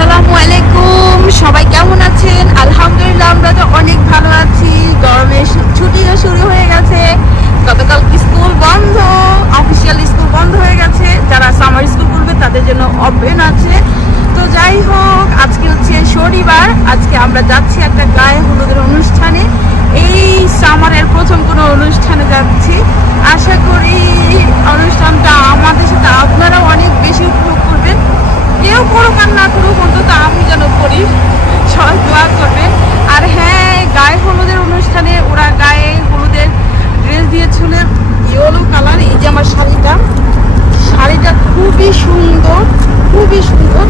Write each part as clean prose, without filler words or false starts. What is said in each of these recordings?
আসসালামু আলাইকুম, সবাই কেমন আছেন? আলহামদুলিল্লাহ, আমরা তো অনেক ভালো আছি। গরমের ছুটিও শুরু হয়ে গেছে। গতকাল স্কুল বন্ধ, অফিসিয়াল স্কুল বন্ধ হয়ে গেছে। যারা সামার স্কুল করবে তাদের জন্য ওপেন আছে। তো যাই হোক, আজকে হচ্ছে শনিবার। আজকে আমরা যাচ্ছি একটা গায়ে হলুদের অনুষ্ঠানে। এই সামারের প্রথম কোনো অনুষ্ঠানে যাচ্ছি। আশা করি অনুষ্ঠানটা আমাদের সাথে আপনারা অনেক বেশি উপভোগ করবেন। কেউ করুক আর না করুক, অন্তত আমি যেন করি, সবাই দোয়া করবেন। আর হ্যাঁ, গায়ে হলুদের অনুষ্ঠানে ওরা গায়ে হলুদের ড্রেস দিয়েছিল ইয়েলো কালার। এই যে আমার শাড়িটা খুবই সুন্দর, খুবই সুন্দর।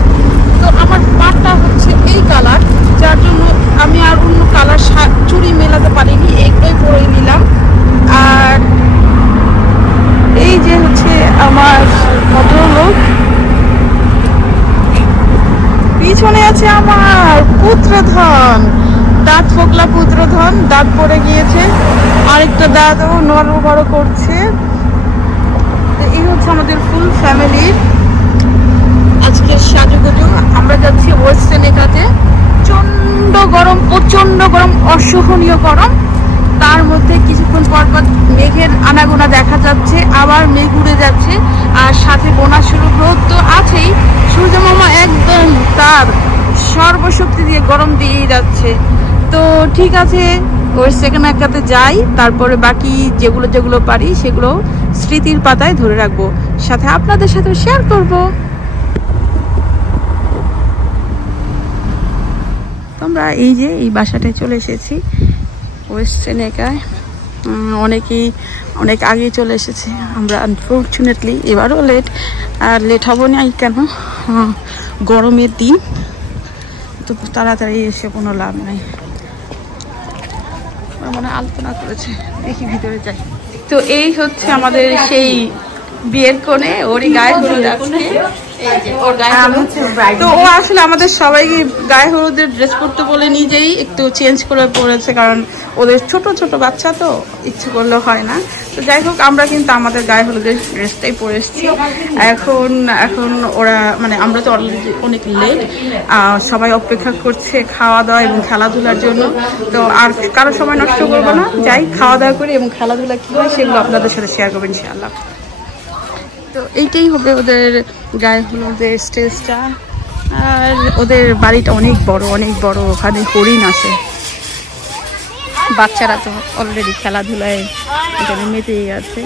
তো আমার পাটটা হচ্ছে এই কালার, যার জন্য আমি আর অন্য কালার চুড়ি মেলাতে পারিনি, এইগুলোই পরে নিলাম। আর এই যে হচ্ছে আমার ভদ্রলোক, পিছনে আছে আমার পুত্রধন, দাঁত ফোকলা পুত্রধন, দাঁত পড়ে গিয়েছে, আরেকটা দাঁতও নড় বড় করছে। এই হচ্ছে আমাদের ফুল ফ্যামিলির আজকের সাজুগুজু। আমরা যাচ্ছি ওয়েস্টার্নে কাজে। প্রচন্ড গরম, অসহনীয় গরম। তার মধ্যে কিছুক্ষণ পর পর মেঘের আনাগোনা দেখা যাচ্ছে, আবার মেঘ উড়ে যাচ্ছে, আর সাথে গোনা শুরু। রোদ তো আছেই, সূর্য মামা একদম তার সর্বশক্তি দিয়ে গরম দিয়েই যাচ্ছে। তো ঠিক আছে, ওই সেকেন্ড একাতে যাই, তারপরে বাকি যেগুলো পারি সেগুলো স্মৃতির পাতায় ধরে রাখবো, সাথে আপনাদের সাথে শেয়ার করব। আমরা এই যে এই বাসাটায় চলে এসেছি ওয়েস্টার্ন একায়। অনেক আগে চলে এসেছে আমরা, আনফর্চুনেটলি এবারও লেট হবো না কেন, গরমের দিন তো তাড়াতাড়ি এসে কোনো লাভ নাই। মনে আলোচনা করেছে, দেখি ভিতরে যাই। তো এই হচ্ছে আমাদের সেই বিয়ের কোণে, ওরই গায়ে হলুদ আছে। তো ও আসলে আমাদের সবাইকে গায়ে হলুদের ড্রেস পরতে বলে নিজেই একটু চেঞ্জ করে পরেছে, কারণ ওদের ছোট ছোট বাচ্চা তো ইচ্ছে করলে হয় না। তো যাই হোক, আমরা কিন্তু আমাদের গায়ে হলুদের ড্রেসটাই পরে এসেছি। এখন ওরা মানে আমরা তো অলরেডি অনেক লেট, সবাই অপেক্ষা করছে খাওয়া দাওয়া এবং খেলাধুলার জন্য। তো আর কারো সময় নষ্ট করবো না, যাই খাওয়া দাওয়া করি এবং খেলাধুলা কি হয় সেগুলো আপনাদের সাথে শেয়ার করবো ইনশাআল্লাহ। তো এইটাই হবে ওদের গায়ে হলুদের স্টেজটা। আর ওদের বাড়িটা অনেক বড়, ওখানে হরিণ আছে। বাচ্চারা তো অলরেডি খেলাধুলায় এখানে মেতেই আছে।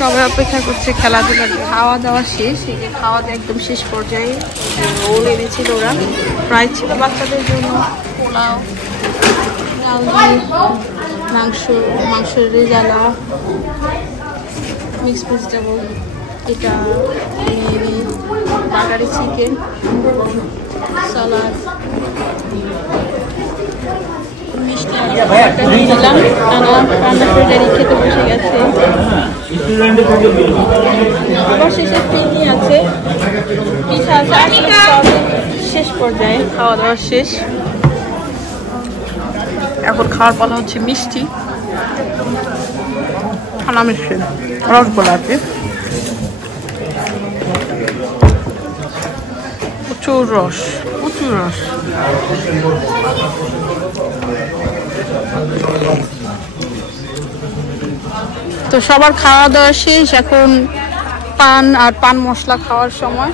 সবাই অপেক্ষা করছে খেলাধুলার। খাওয়া দাওয়া শেষ, এই যে খাওয়া দাওয়া একদম শেষ পর্যায়ে। রোল এনেছিল ওরা, ফ্রাই ছিল বাচ্চাদের জন্য, পোলাও, মাংসের রেজালা, মিক্সড ভেজিটেবল, এটা বাটারি চিকেন, সালাদ, মিষ্টি দিলাম। রান্না করে খেতে বসে গেছে। আবার শেষে পিঠি আছে, পিঠা আছে। শেষ পর্যায়ে খাওয়া দাওয়া শেষ। এখন খাওয়ার পালা হচ্ছে মিষ্টি, খানা মিষ্টি, রসগোল্লা আছে, প্রচুর রস। তো সবার খাওয়া দাওয়া শেষ, এখন পান মশলা খাওয়ার সময়।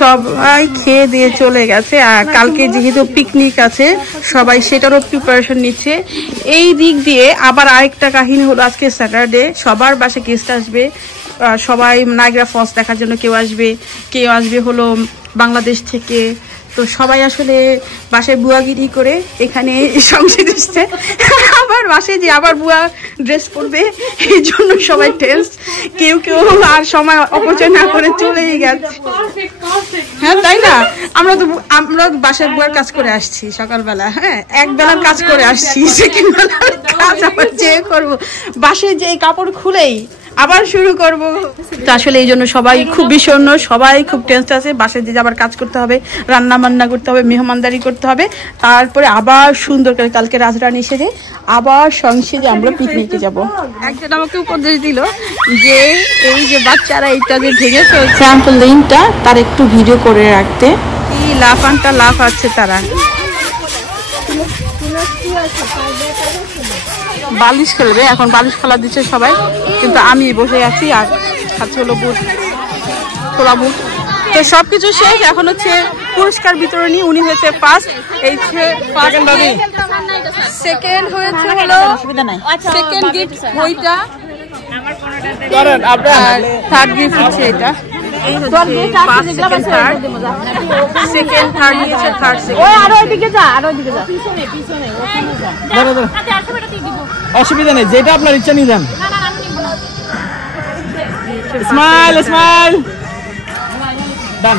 সবাই খেয়ে দিয়ে চলে গেছে। আর কালকে যেহেতু পিকনিক আছে, সবাই সেটারও প্রিপারেশন নিচ্ছে। এই দিক দিয়ে আবার আরেকটা কাহিনী হলো, আজকে স্যাটারডে, সবার বাসায় গেস্ট আসবে। সবাই নায়াগ্রা ফলস দেখার জন্য কেউ আসবে হলো বাংলাদেশ থেকে। তো সবাই আসলে বাসায় বুয়াগিরি করে এখানে সংসার এসছে, আবার বাসায় যে আবার বুয়া ড্রেস পরবে, এই জন্য সবাই টেস্ট। কেউ আর সময় অপচয় না করে চলেই গেছে। হ্যাঁ, তাই না? আমরা বাসায় বুয়ার কাজ করে আসছি সকালবেলা। হ্যাঁ, এক বেলার কাজ করে আসছি, সেকেন্ড বেলার কাজ আবার যে করবো। বাসায় যে কাপড় খুলেই আবার শুরু করব। তো আসলে এই জন্য সবাই খুব বিষণ্ণ, সবাই খুব টেনশন আছে। বাসায় যে আবার কাজ করতে হবে, রান্না বান্না করতে হবে, মেহমানদারি করতে হবে, তারপরে আবার সুন্দর করে কালকে রাজরানী সেজে আবার সংসেজে আমরা পিকনিকে যাব। একজন আমাকে উপদেশ দিল যে এই যে বাচ্চারা এইটা যে ভেঙে ফেলছে ট্রাম্পোলিনটা, তার একটু ভিডিও করে রাখতে। কি লাফানটা লাফাচ্ছে তারা। বালিশ খেলবে এখন, বালিশ খেলা দিচ্ছে সবাই, কিন্তু আমি বসে আছি আর খাচ্ছে হলো বুট, ছোলা বুট। তো সবকিছু শেষ, এখন হচ্ছে পুরস্কার বিতরণী। উনি হয়েছে ফার্স্ট, এই সেকেন্ড হয়েছে হলো সেকেন্ড গিফট ওইটা, আর থার্ড গিফট হচ্ছে এটা। এই হচ্ছে first second third, second third নিয়েছে, থার্ড সেকেন্ড। আরো ওইদিকে যা, আরো ওইদিকে যা, পিছনে পিছনে অসুবিধা নেই, যেটা আপনার ইচ্ছা নিয়ে যান। স্মাইল স্মাইল ডান।